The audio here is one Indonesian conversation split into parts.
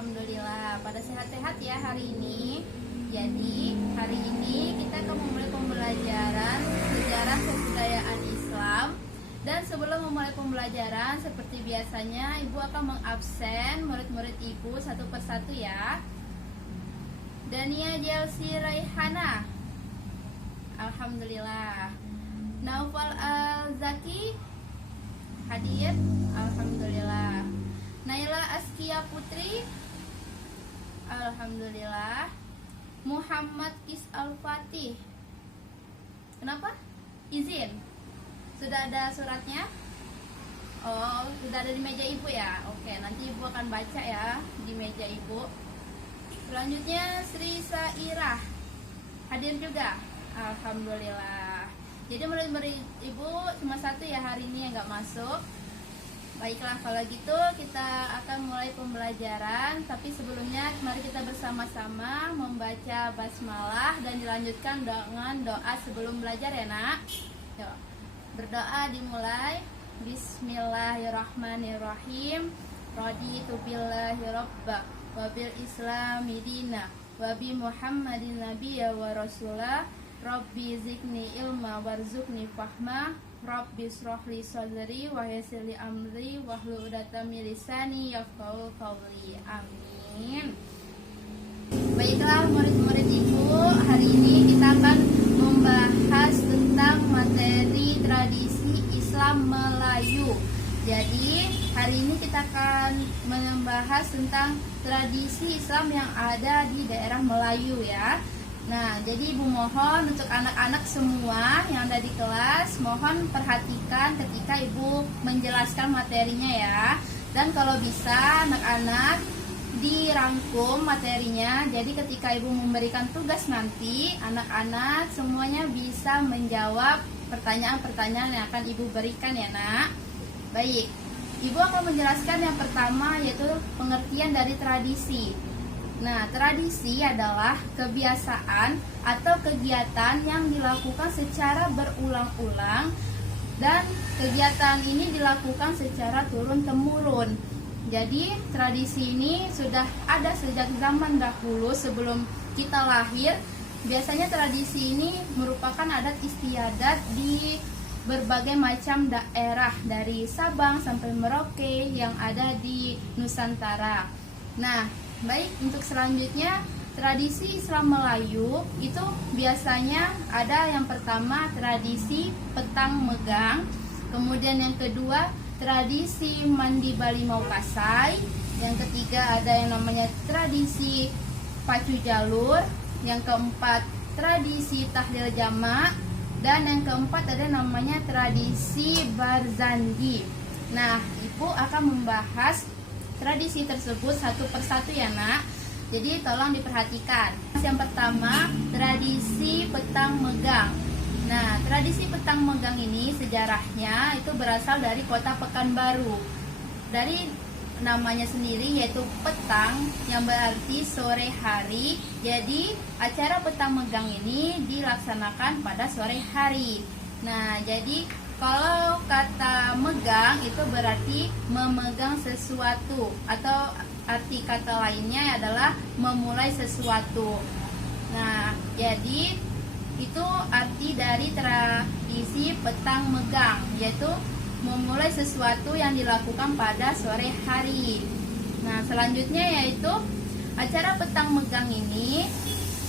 Alhamdulillah pada sehat-sehat ya hari ini. Jadi hari ini kita akan memulai pembelajaran sejarah kebudayaan Islam. Dan sebelum memulai pembelajaran, seperti biasanya Ibu akan mengabsen murid-murid Ibu satu persatu ya. Dania Jelsi Raihana, Alhamdulillah. Naufal Al-Zaki hadir, Alhamdulillah. Naila Askia Putri, Alhamdulillah. Muhammad Kis Al-Fatih, kenapa? Izin? Sudah ada suratnya? Oh, sudah ada di meja Ibu ya? Oke, nanti Ibu akan baca ya di meja Ibu. Selanjutnya Sri Sairah hadir juga, Alhamdulillah. Jadi murid-murid Ibu cuma satu ya hari ini yang nggak masuk. Baiklah, kalau gitu kita akan mulai pembelajaran. Tapi sebelumnya mari kita bersama-sama membaca basmalah dan dilanjutkan dengan doa sebelum belajar ya nak. Yuk, berdoa dimulai. Bismillahirrahmanirrahim. Raditu billahi rabba wa bil islami dina wa bi muhammadin nabiyya wa rasulah. Rabbi zikni ilma warzuqni fahma. Rabbi srohli sadri wa yassirli amri wahlul 'uqdatam min lisani yafqahu qawli. Amin. Baiklah murid-murid Ibu, hari ini kita akan membahas tentang materi tradisi Islam Melayu. Jadi hari ini kita akan membahas tentang tradisi Islam yang ada di daerah Melayu ya. Nah, jadi Ibu mohon untuk anak-anak semua yang ada di kelas, mohon perhatikan ketika Ibu menjelaskan materinya ya. Dan kalau bisa anak-anak dirangkum materinya. Jadi ketika Ibu memberikan tugas nanti, anak-anak semuanya bisa menjawab pertanyaan-pertanyaan yang akan Ibu berikan ya nak. Baik, Ibu akan menjelaskan yang pertama yaitu pengertian dari tradisi. Nah, tradisi adalah kebiasaan atau kegiatan yang dilakukan secara berulang-ulang dan kegiatan ini dilakukan secara turun-temurun. Jadi, tradisi ini sudah ada sejak zaman dahulu sebelum kita lahir. Biasanya tradisi ini merupakan adat istiadat di berbagai macam daerah dari Sabang sampai Merauke yang ada di Nusantara. Nah, baik, untuk selanjutnya tradisi Islam Melayu itu biasanya ada yang pertama tradisi petang megang, kemudian yang kedua tradisi mandi Bali Mau Kasai, yang ketiga ada yang namanya tradisi pacu jalur, yang keempat tradisi tahlil jamak, dan yang keempat ada yang namanya tradisi barzanji. Nah, Ibu akan membahas tradisi tersebut satu persatu ya nak. Jadi tolong diperhatikan. Yang pertama, tradisi petang megang. Nah, tradisi petang megang ini sejarahnya itu berasal dari kota Pekanbaru. Dari namanya sendiri yaitu petang yang berarti sore hari. Jadi acara petang megang ini dilaksanakan pada sore hari. Nah, jadi kalau kata megang itu berarti memegang sesuatu, atau arti kata lainnya adalah memulai sesuatu. Nah, jadi itu arti dari tradisi petang megang, yaitu memulai sesuatu yang dilakukan pada sore hari. Nah, selanjutnya yaitu acara petang megang ini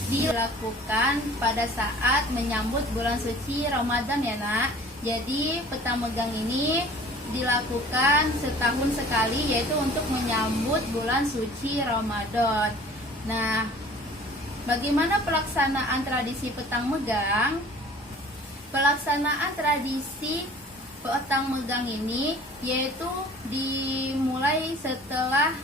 dilakukan pada saat menyambut bulan suci Ramadan ya nak. Jadi petang megang ini dilakukan setahun sekali, yaitu untuk menyambut bulan suci Ramadan. Nah, bagaimana pelaksanaan tradisi petang megang? Pelaksanaan tradisi petang megang ini yaitu dimulai setelah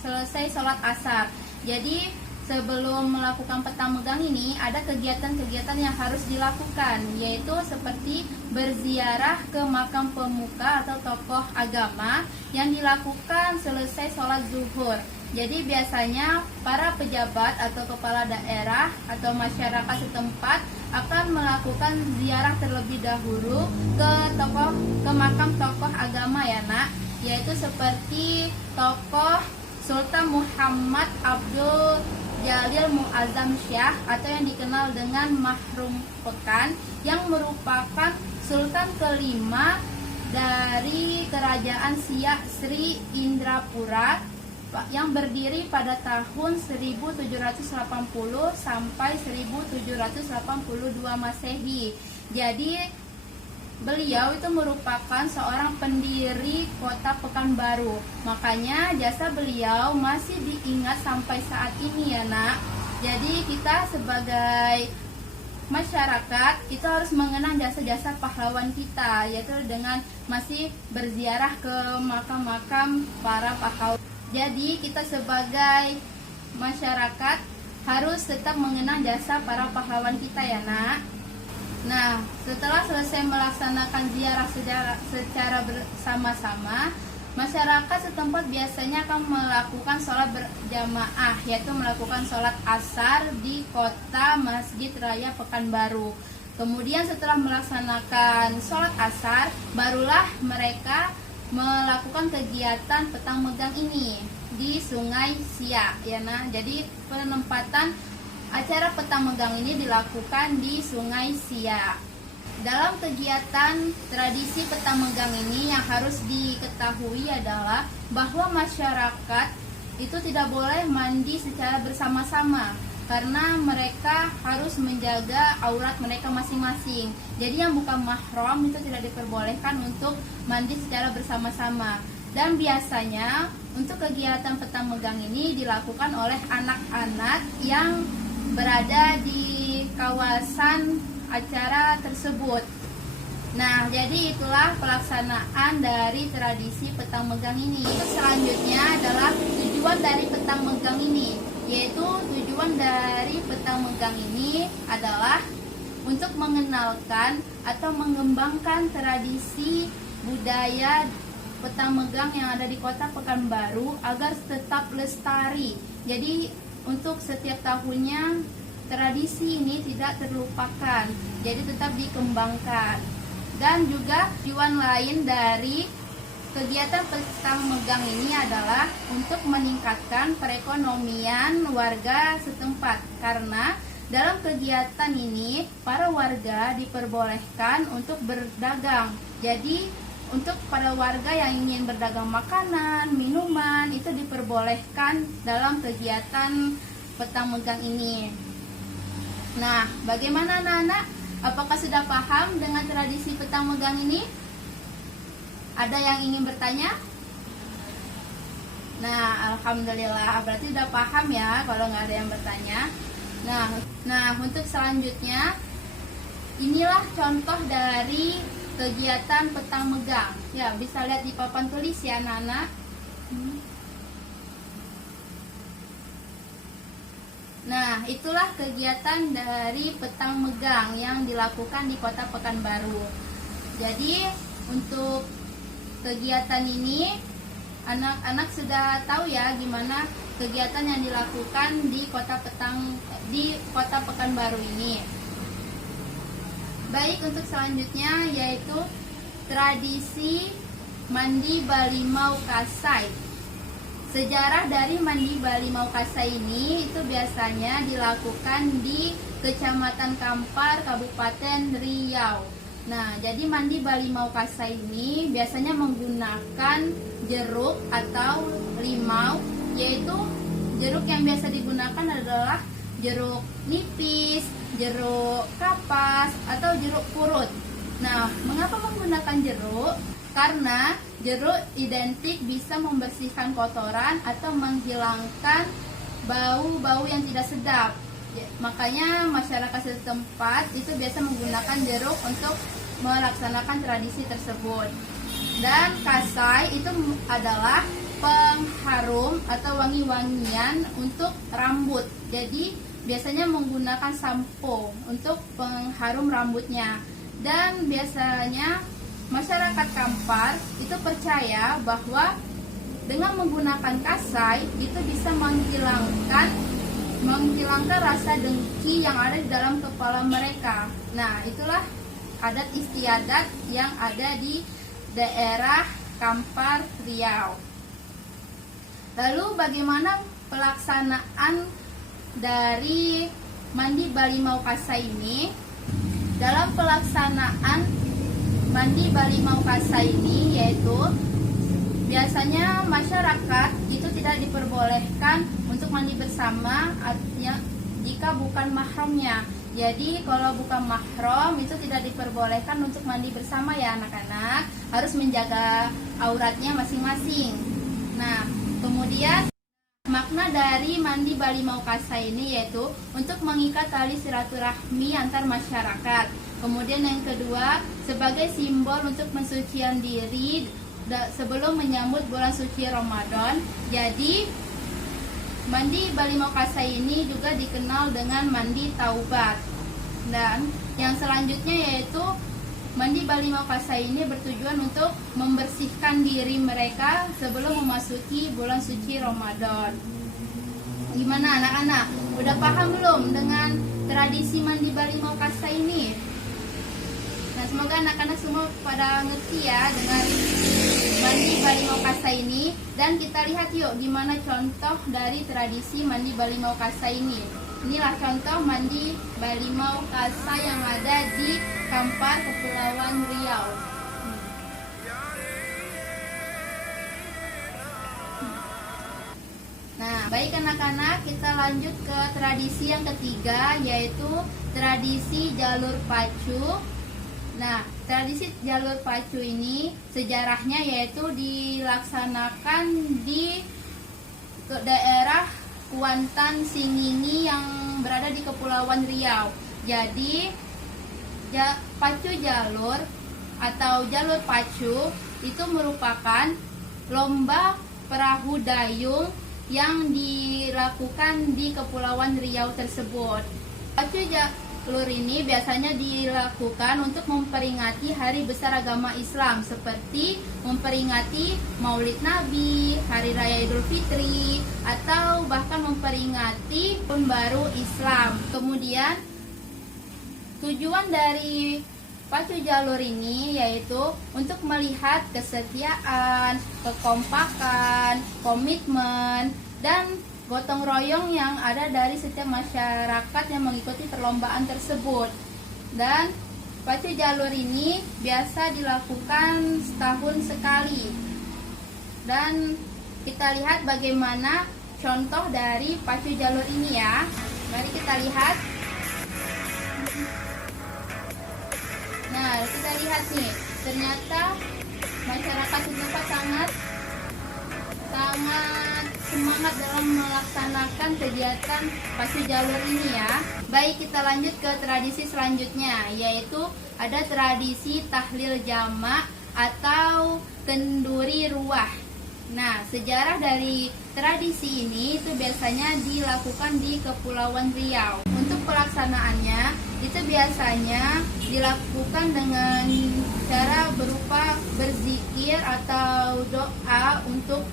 selesai sholat asar. Jadi sebelum melakukan petang megang ini ada kegiatan-kegiatan yang harus dilakukan, yaitu seperti berziarah ke makam pemuka atau tokoh agama yang dilakukan selesai sholat zuhur. Jadi biasanya para pejabat atau kepala daerah atau masyarakat setempat akan melakukan ziarah terlebih dahulu ke makam tokoh agama ya nak, yaitu seperti tokoh Sultan Muhammad Abdul Jalil Muazzam Syah atau yang dikenal dengan Mahrum Pekan, yang merupakan sultan kelima dari kerajaan Siak Sri Indrapura yang berdiri pada tahun 1780 sampai 1782 Masehi. Jadi beliau itu merupakan seorang pendiri kota Pekanbaru. Makanya jasa beliau masih diingat sampai saat ini ya nak. Jadi kita sebagai masyarakat itu harus mengenang jasa-jasa pahlawan kita, yaitu dengan masih berziarah ke makam-makam para pahlawan. Jadi kita sebagai masyarakat harus tetap mengenang jasa para pahlawan kita ya nak. Nah, setelah selesai melaksanakan ziarah secara bersama-sama, masyarakat setempat biasanya akan melakukan sholat berjamaah, yaitu melakukan sholat asar di kota Masjid Raya Pekanbaru. Kemudian setelah melaksanakan sholat asar, barulah mereka melakukan kegiatan petang megang ini di Sungai Siak ya nah. Jadi penempatan acara petang megang ini dilakukan di Sungai Siak. Dalam kegiatan tradisi petang megang ini yang harus diketahui adalah bahwa masyarakat itu tidak boleh mandi secara bersama-sama karena mereka harus menjaga aurat mereka masing-masing. Jadi yang bukan mahram itu tidak diperbolehkan untuk mandi secara bersama-sama. Dan biasanya untuk kegiatan petang megang ini dilakukan oleh anak-anak yang berada di kawasan acara tersebut. Nah, jadi itulah pelaksanaan dari tradisi petang megang ini. Selanjutnya adalah tujuan dari petang megang ini, yaitu tujuan dari petang megang ini adalah untuk mengenalkan atau mengembangkan tradisi budaya petang megang yang ada di kota Pekanbaru agar tetap lestari. Jadi untuk setiap tahunnya tradisi ini tidak terlupakan, jadi tetap dikembangkan. Dan juga tujuan lain dari kegiatan petang megang ini adalah untuk meningkatkan perekonomian warga setempat, karena dalam kegiatan ini para warga diperbolehkan untuk berdagang. Jadi untuk para warga yang ingin berdagang makanan, minuman itu diperbolehkan dalam kegiatan petang megang ini. Nah, bagaimana anak-anak? Apakah sudah paham dengan tradisi petang megang ini? Ada yang ingin bertanya? Nah, alhamdulillah, berarti sudah paham ya kalau nggak ada yang bertanya. Nah, untuk selanjutnya, inilah contoh dari kegiatan petang megang. Ya, bisa lihat di papan tulis ya anak-anak. Nah, itulah kegiatan dari petang megang yang dilakukan di kota Pekanbaru. Jadi, untuk kegiatan ini, anak-anak sudah tahu ya gimana kegiatan yang dilakukan di kota Pekanbaru ini. Baik, untuk selanjutnya yaitu tradisi mandi Balimau Kasai. Sejarah dari mandi Balimau Kasai ini itu biasanya dilakukan di Kecamatan Kampar, Kabupaten Riau. Nah, jadi mandi Balimau Kasai ini biasanya menggunakan jeruk atau limau, yaitu jeruk yang biasa digunakan adalah jeruk nipis, jeruk kapas, atau jeruk purut. Nah, mengapa menggunakan jeruk? Karena jeruk identik bisa membersihkan kotoran atau menghilangkan bau-bau yang tidak sedap. Makanya masyarakat setempat itu biasa menggunakan jeruk untuk melaksanakan tradisi tersebut. Dan kasai itu adalah pengharum atau wangi-wangian untuk rambut. Jadi biasanya menggunakan sampo untuk pengharum rambutnya. Dan biasanya masyarakat Kampar itu percaya bahwa dengan menggunakan kasai itu bisa menghilangkan rasa dengki yang ada di dalam kepala mereka. Nah, itulah adat istiadat yang ada di daerah Kampar, Riau. Lalu bagaimana pelaksanaan dari mandi Balimau Kasa ini? Dalam pelaksanaan mandi Balimau Kasa ini yaitu biasanya masyarakat itu tidak diperbolehkan untuk mandi bersama artinya jika bukan mahramnya. Jadi kalau bukan mahram itu tidak diperbolehkan untuk mandi bersama ya anak-anak, harus menjaga auratnya masing-masing. Nah, kemudian makna dari mandi Balimau Kasa ini yaitu untuk mengikat tali silaturahmi antar masyarakat. Kemudian yang kedua, sebagai simbol untuk mensucikan diri sebelum menyambut bulan suci Ramadan. Jadi mandi Balimau Kasa ini juga dikenal dengan mandi taubat. Dan yang selanjutnya yaitu mandi Balimau Kasa ini bertujuan untuk membersihkan diri mereka sebelum memasuki bulan suci Ramadan. Gimana anak-anak? Udah paham belum dengan tradisi mandi Balimau Kasa ini? Nah, semoga anak-anak semua pada ngerti ya dengan mandi Balimau Kasa ini. Dan kita lihat yuk gimana contoh dari tradisi mandi Balimau Kasa ini. Inilah contoh mandi Balimau Kasa yang ada di Kampar, Kepulauan Riau. Nah, baik anak-anak, kita lanjut ke tradisi yang ketiga, yaitu tradisi jalur pacu. Nah, tradisi jalur pacu ini sejarahnya yaitu dilaksanakan di daerah Kuantan Singingi yang berada di Kepulauan Riau. Jadi, pacu jalur atau jalur pacu itu merupakan lomba perahu dayung yang dilakukan di Kepulauan Riau tersebut. Pacu jalur ini biasanya dilakukan untuk memperingati hari besar agama Islam seperti memperingati Maulid Nabi, Hari Raya Idul Fitri, atau bahkan memperingati Tahun Baru Islam. Kemudian tujuan dari pacu jalur ini yaitu untuk melihat kesetiaan, kekompakan, komitmen, dan gotong royong yang ada dari setiap masyarakat yang mengikuti perlombaan tersebut. Dan pacu jalur ini biasa dilakukan setahun sekali. Dan kita lihat bagaimana contoh dari pacu jalur ini ya. Mari kita lihat. Nah, kita lihat nih, ternyata masyarakat setempat sangat semangat dalam melaksanakan kegiatan pacu jalur ini ya. Baik, kita lanjut ke tradisi selanjutnya, yaitu ada tradisi tahlil jamak atau kenduri ruah. Nah, sejarah dari tradisi ini itu biasanya dilakukan di Kepulauan Riau. Untuk pelaksanaannya itu biasanya dilakukan dengan cara berupa berzikir atau doa untuk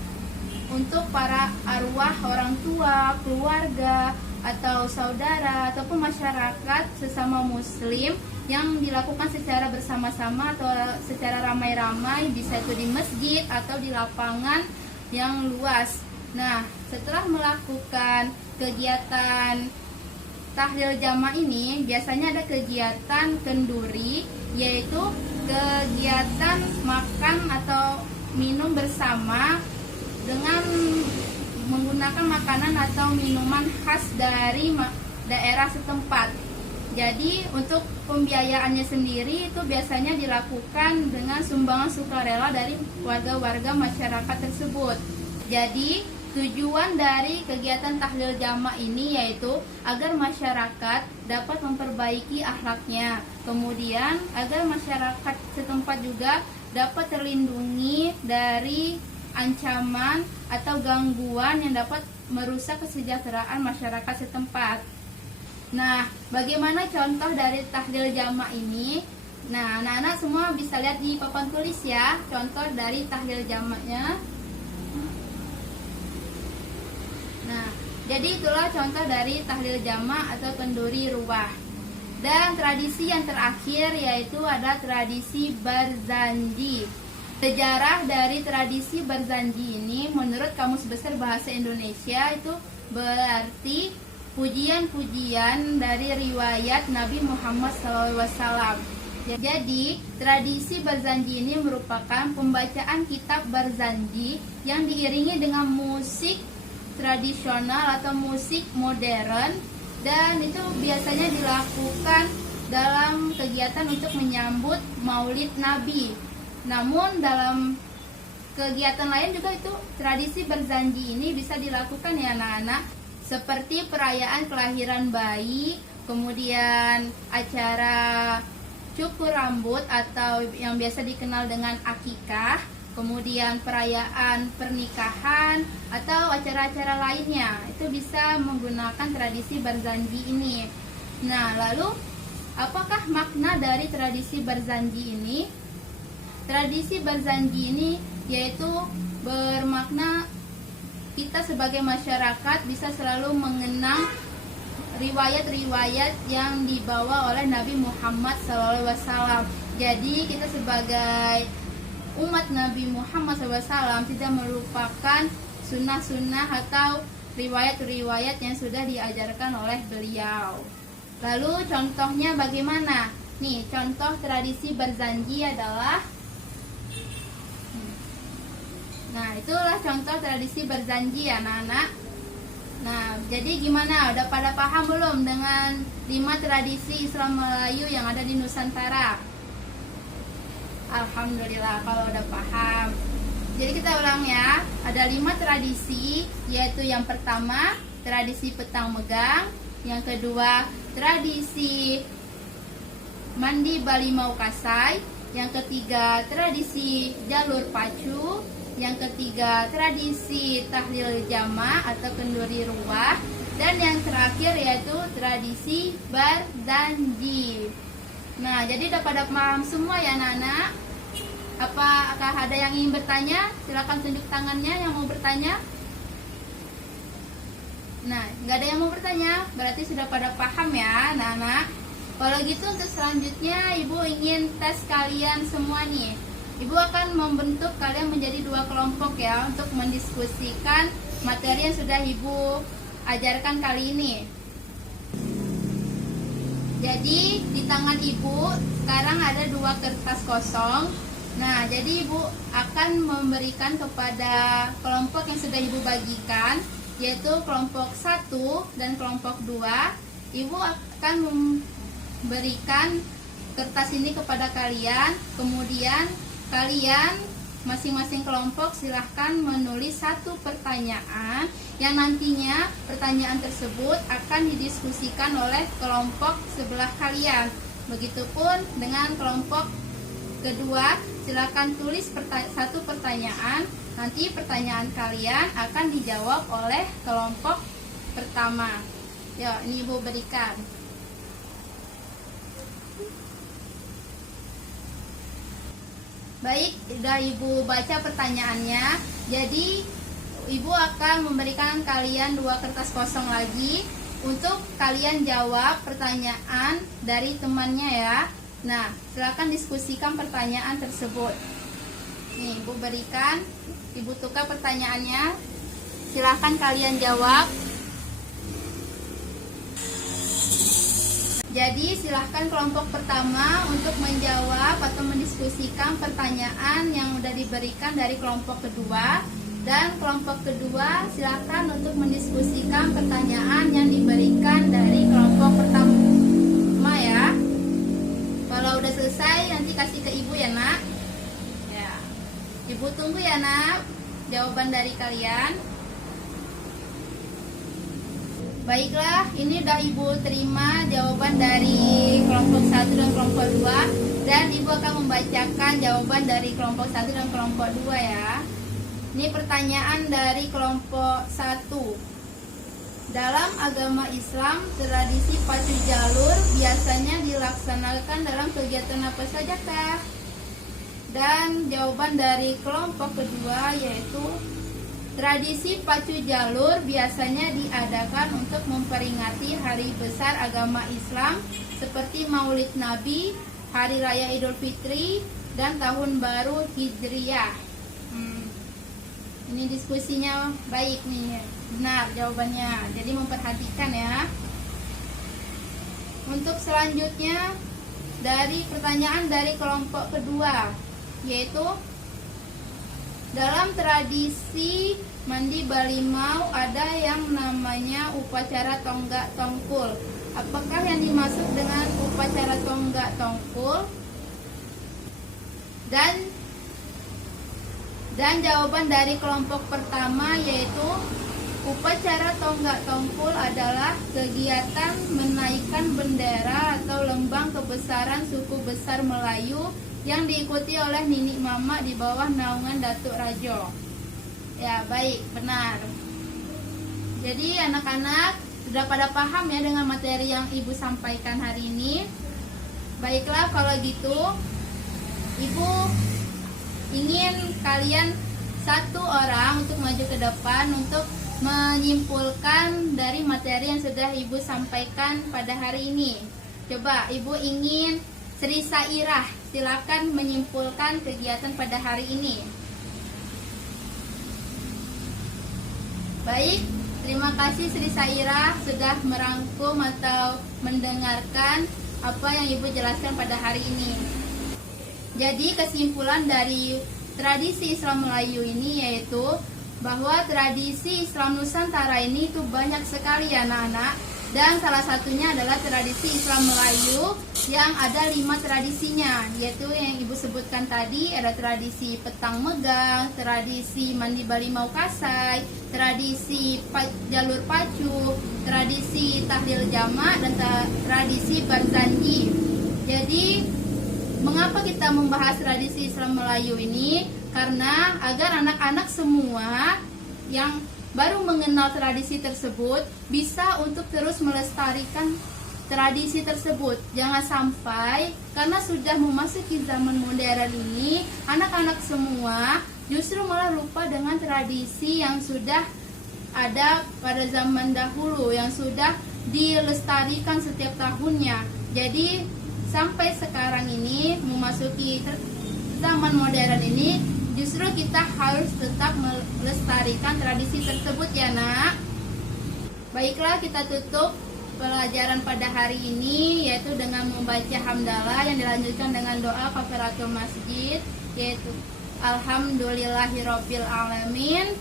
para arwah orang tua, keluarga, atau saudara, ataupun masyarakat sesama muslim yang dilakukan secara bersama-sama atau secara ramai-ramai, bisa itu di masjid atau di lapangan yang luas. Nah, setelah melakukan kegiatan tahlil jamaah ini, biasanya ada kegiatan kenduri, yaitu kegiatan makan atau minum bersama dengan menggunakan makanan atau minuman khas dari daerah setempat. Jadi untuk pembiayaannya sendiri itu biasanya dilakukan dengan sumbangan sukarela dari warga-warga masyarakat tersebut. Jadi tujuan dari kegiatan tahlil jamaah ini yaitu agar masyarakat dapat memperbaiki akhlaknya. Kemudian agar masyarakat setempat juga dapat terlindungi dari ancaman atau gangguan yang dapat merusak kesejahteraan masyarakat setempat. Nah, bagaimana contoh dari tahlil jamaah ini? Nah, anak-anak semua bisa lihat di papan tulis ya, contoh dari tahlil jamaahnya. Nah, jadi itulah contoh dari tahlil jamaah atau kenduri ruah. Dan tradisi yang terakhir yaitu ada tradisi barzanji. Sejarah dari tradisi berzanji ini menurut Kamus Besar Bahasa Indonesia itu berarti pujian-pujian dari riwayat Nabi Muhammad SAW. Jadi, tradisi berzanji ini merupakan pembacaan kitab berzanji yang diiringi dengan musik tradisional atau musik modern, dan itu biasanya dilakukan dalam kegiatan untuk menyambut Maulid Nabi. Namun dalam kegiatan lain juga itu tradisi berzanji ini bisa dilakukan ya anak-anak, seperti perayaan kelahiran bayi, kemudian acara cukur rambut atau yang biasa dikenal dengan akikah, kemudian perayaan pernikahan atau acara-acara lainnya. Itu bisa menggunakan tradisi berzanji ini. Nah, lalu apakah makna dari tradisi berzanji ini? Tradisi berzanji ini yaitu bermakna kita sebagai masyarakat bisa selalu mengenang riwayat-riwayat yang dibawa oleh Nabi Muhammad SAW. Jadi kita sebagai umat Nabi Muhammad SAW tidak melupakan sunnah-sunnah atau riwayat-riwayat yang sudah diajarkan oleh beliau. Lalu contohnya bagaimana? Nih, contoh tradisi berzanji adalah, nah itulah contoh tradisi berzanji ya anak-anak. Nah, jadi gimana? Udah pada paham belum dengan 5 tradisi Islam Melayu yang ada di Nusantara? Alhamdulillah kalau udah paham. Jadi kita ulang ya. Ada 5 tradisi, yaitu yang pertama tradisi petang megang, yang kedua tradisi mandi Balimau Kasai, yang ketiga tradisi jalur pacu, yang ketiga tradisi tahlil jama atau kenduri ruah, dan yang terakhir yaitu tradisi berzanji. Nah, jadi udah pada paham semua ya anak-anak? Apakah ada yang ingin bertanya? Silakan tunjuk tangannya yang mau bertanya. Nah, nggak ada yang mau bertanya, berarti sudah pada paham ya anak-anak. Kalau gitu untuk selanjutnya Ibu ingin tes kalian semua nih. Ibu akan membentuk kalian menjadi 2 kelompok ya, untuk mendiskusikan materi yang sudah Ibu ajarkan kali ini. Jadi di tangan Ibu sekarang ada 2 kertas kosong. Nah, jadi Ibu akan memberikan kepada kelompok yang sudah Ibu bagikan, yaitu kelompok 1 dan kelompok 2. Ibu akan memberikan kertas ini kepada kalian, kemudian kalian masing-masing kelompok silahkan menulis 1 pertanyaan yang nantinya pertanyaan tersebut akan didiskusikan oleh kelompok sebelah kalian. Begitupun dengan kelompok kedua, silahkan tulis 1 pertanyaan, nanti pertanyaan kalian akan dijawab oleh kelompok pertama. Yuk, ini Ibu berikan. Baik, sudah Ibu baca pertanyaannya. Jadi Ibu akan memberikan kalian 2 kertas kosong lagi untuk kalian jawab pertanyaan dari temannya ya. Nah, silakan diskusikan pertanyaan tersebut. Nih, Ibu berikan, Ibu tukar pertanyaannya. Silakan kalian jawab. Jadi silahkan kelompok pertama untuk menjawab atau mendiskusikan pertanyaan yang sudah diberikan dari kelompok kedua, dan kelompok kedua silahkan untuk mendiskusikan pertanyaan yang diberikan dari kelompok pertama ya. Kalau udah selesai nanti kasih ke Ibu ya nak. Ya, Ibu tunggu ya nak jawaban dari kalian. Baiklah, ini udah Ibu terima jawaban dari kelompok 1 dan kelompok 2, dan Ibu akan membacakan jawaban dari kelompok 1 dan kelompok 2 ya. Ini pertanyaan dari kelompok 1. Dalam agama Islam, tradisi pacu jalur biasanya dilaksanakan dalam kegiatan apa saja kah? Dan jawaban dari kelompok kedua yaitu tradisi pacu jalur biasanya diadakan untuk memperingati hari besar agama Islam seperti Maulid Nabi, Hari Raya Idul Fitri, dan tahun baru Hijriyah. Ini diskusinya baik nih, benar jawabannya. Jadi memperhatikan ya. Untuk selanjutnya dari pertanyaan dari kelompok kedua, yaitu dalam tradisi mandi Balimau ada yang namanya upacara tonggak tongkul. Apakah yang dimaksud dengan upacara tonggak tongkul? Dan jawaban dari kelompok pertama yaitu upacara tonggak tongkul adalah kegiatan menaikkan bendera atau lembang kebesaran suku besar Melayu yang diikuti oleh Nini Mama di bawah naungan Datuk Rajo. Ya, baik, benar. Jadi anak-anak sudah pada paham ya dengan materi yang Ibu sampaikan hari ini. Baiklah, kalau gitu Ibu ingin kalian satu orang untuk maju ke depan untuk menyimpulkan dari materi yang sudah Ibu sampaikan pada hari ini. Coba Ibu ingin Sri Sairah, silakan menyimpulkan kegiatan pada hari ini. Baik, terima kasih Sri Sairah sudah merangkum atau mendengarkan apa yang Ibu jelaskan pada hari ini. Jadi kesimpulan dari tradisi Islam Melayu ini yaitu bahwa tradisi Islam Nusantara ini itu banyak sekali ya anak-anak. Dan salah satunya adalah tradisi Islam Melayu yang ada 5 tradisinya, yaitu yang Ibu sebutkan tadi, ada tradisi petang megang, tradisi mandi Balimau Kasai, tradisi jalur pacu, tradisi tahlil jamak, dan tradisi barzanji. Jadi mengapa kita membahas tradisi Islam Melayu ini? Karena agar anak-anak semua yang baru mengenal tradisi tersebut bisa untuk terus melestarikan tradisi tersebut. Jangan sampai karena sudah memasuki zaman modern ini, anak-anak semua justru malah lupa dengan tradisi yang sudah ada pada zaman dahulu, yang sudah dilestarikan setiap tahunnya. Jadi sampai sekarang ini memasuki zaman modern ini, justru kita harus tetap melestarikan tradisi tersebut ya nak. Baiklah, kita tutup pelajaran pada hari ini yaitu dengan membaca hamdalah yang dilanjutkan dengan doa kafaratul masjid, yaitu Alhamdulillahirabbil alamin,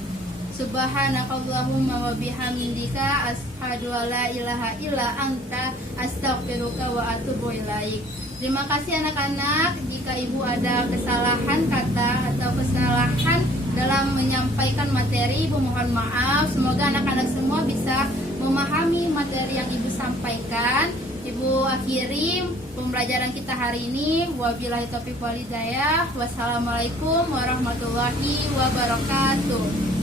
Subhanakallahumma wa bihamdika asyhadu alla ilaha illa anta astaghfiruka wa atubu ilaik. Terima kasih anak-anak. Jika Ibu ada kesalahan kata atau kesalahan dalam menyampaikan materi, Ibu mohon maaf. Semoga anak-anak semua bisa memahami materi yang Ibu sampaikan. Ibu akhiri pembelajaran kita hari ini. Wabillahi taufiq wal hidayah. Wassalamualaikum warahmatullahi wabarakatuh.